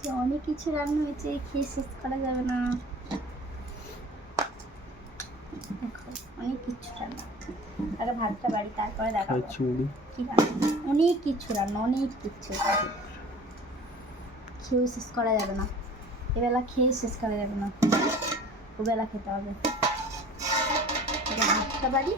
হয়েছে অনেক কিছু রান্না হয়েছে খেয়ে শেষ করা যাবে না। দেখো অনেক কিছু রান্না। আগে ভাতটা বাড়ি তারপরে দেখা কি রান্না? অনেক কিছু রান্না অনেক কিছু। খেয়েও শেষ করা যাবে না। এবেলা খেয়ে শেষ করা যাবে না। ওবেলা খেতে হবে। ভাতটা বাড়ি।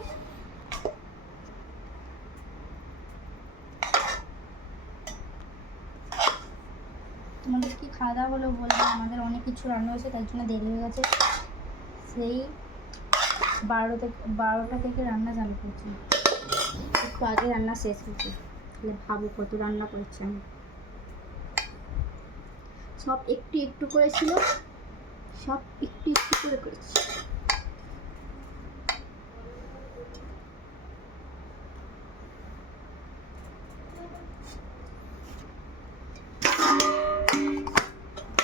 তোমাদের কি খাওয়া দাওয়া হলো বলবে আমাদের অনেক কিছু রান্না হয়েছে, তাই জন্য দেরি হয়ে গেছে। সেই বারো থেকে, বারোটা থেকে রান্না চালু করছি। একটু আগে রান্না শেষ হয়েছে। তাহলে ভাবো কত রান্না করেছি আমি। সব একটু একটু করেছিল সব একটু একটু করে করেছি।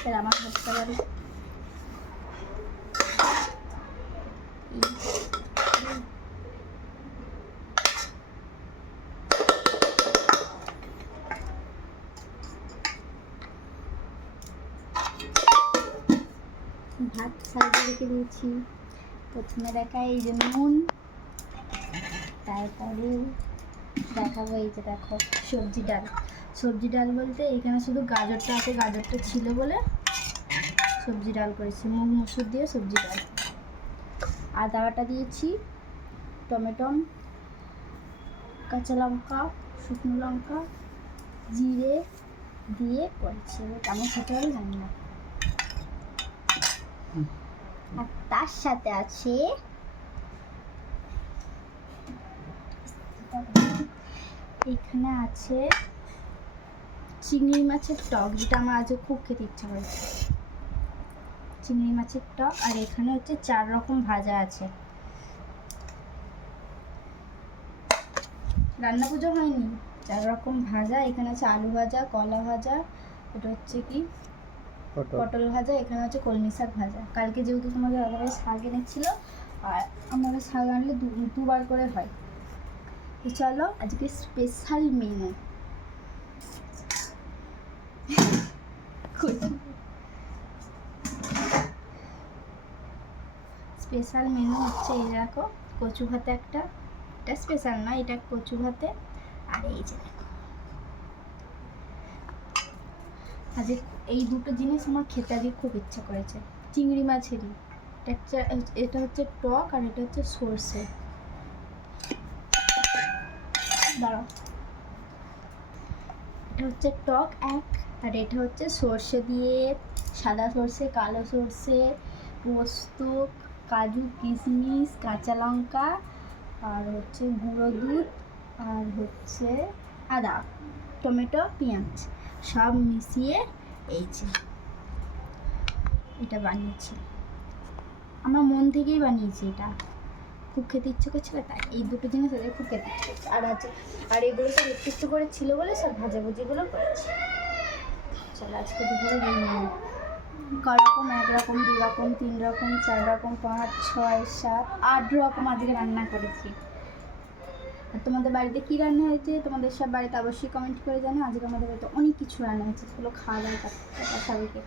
তাহলে আমার ভাতটা বাড়ি। ভাত সাইডে রেখে দিয়েছি। প্রথমে দেখা এই যে নুন তারপরে দেখাবো এই যে দেখো, সবজি ডাল। সবজি ডাল বলতে এখানে শুধু গাজরটা আছে, গাজরটা ছিল বলে সবজি ডাল করেছি। মুগ, মসুর দিয়ে সবজি ডাল। আদা দিয়েছি, টমেটো, কাঁচা লঙ্কা, শুকনো লঙ্কা, জিরে দিয়ে করেছি। এবার খেতে হবে জানি না। আর তার সাথে আছে এখানে আছে চিংড়ি মাছের টক যেটা আমার আজকে খুব খেতে ইচ্ছা করেছে। চিংড়ি মাছের টক আর এখানে হচ্ছে চার রকম ভাজা আছে। রান্না পুজো হয়নি চার রকম ভাজা এখানে আছে আলু ভাজা কলা ভাজা এটা হচ্ছে কি? পটল। ভাজা এখানে হচ্ছে কলমি শাক ভাজা। কালকে যেহেতু তোমাদের দাদাভাই শাক এনেছিল আর আমাদের শাক আনলে দুবার করে হয়। তো চলো আজকে স্পেশাল মেনু স্পেশাল মেনু হচ্ছে এই দেখো, কচু ভাতে একটা। এটা স্পেশাল না, এটা কচু ভাতে। আর এই যে দেখো। আজকে এই দুটো জিনিস আমার খেতে আজকে খুব ইচ্ছা করেছে। চিংড়ি মাছেরই। এটা হচ্ছে টক আর এটা হচ্ছে সর্ষে। দাঁড়াও। এটা হচ্ছে টক এক আর এটা হচ্ছে সর্ষে দিয়ে সাদা সর্ষে, কালো সর্ষে, পোস্ত, কাজু, কিশমিশ, কাঁচা লঙ্কা, আর হচ্ছে গুঁড়ো দুধ, আর হচ্ছে আদা, টমেটো, পেঁয়াজ, সব মিশিয়ে এই এটা বানিয়েছি। আমার মন থেকেই বানিয়েছি এটা। খুব খেতে ইচ্ছে করছিল, তাই এই দুটো জিনিস ওদের খুব খেতে ইচ্ছে করছে। আর আছে আর এগুলো সব একটু একটু করে ছিল বলে সব ভাজাভুজিগুলো করেছি। চলো আজকে দুপুরে দিন রকম এক রকম, দু রকম, তিন রকম, চার রকম, পাঁচ, ছয়, সাত, আট রকম আজকে রান্না করেছি। আর তোমাদের বাড়িতে কী রান্না হয়েছে? তোমাদের সব বাড়িতে অবশ্যই কমেন্ট করে জানো আজকে আমাদের বাড়িতে অনেক কিছু রান্না হয়েছে। সেগুলো খাওয়া দাওয়া সবাইকে।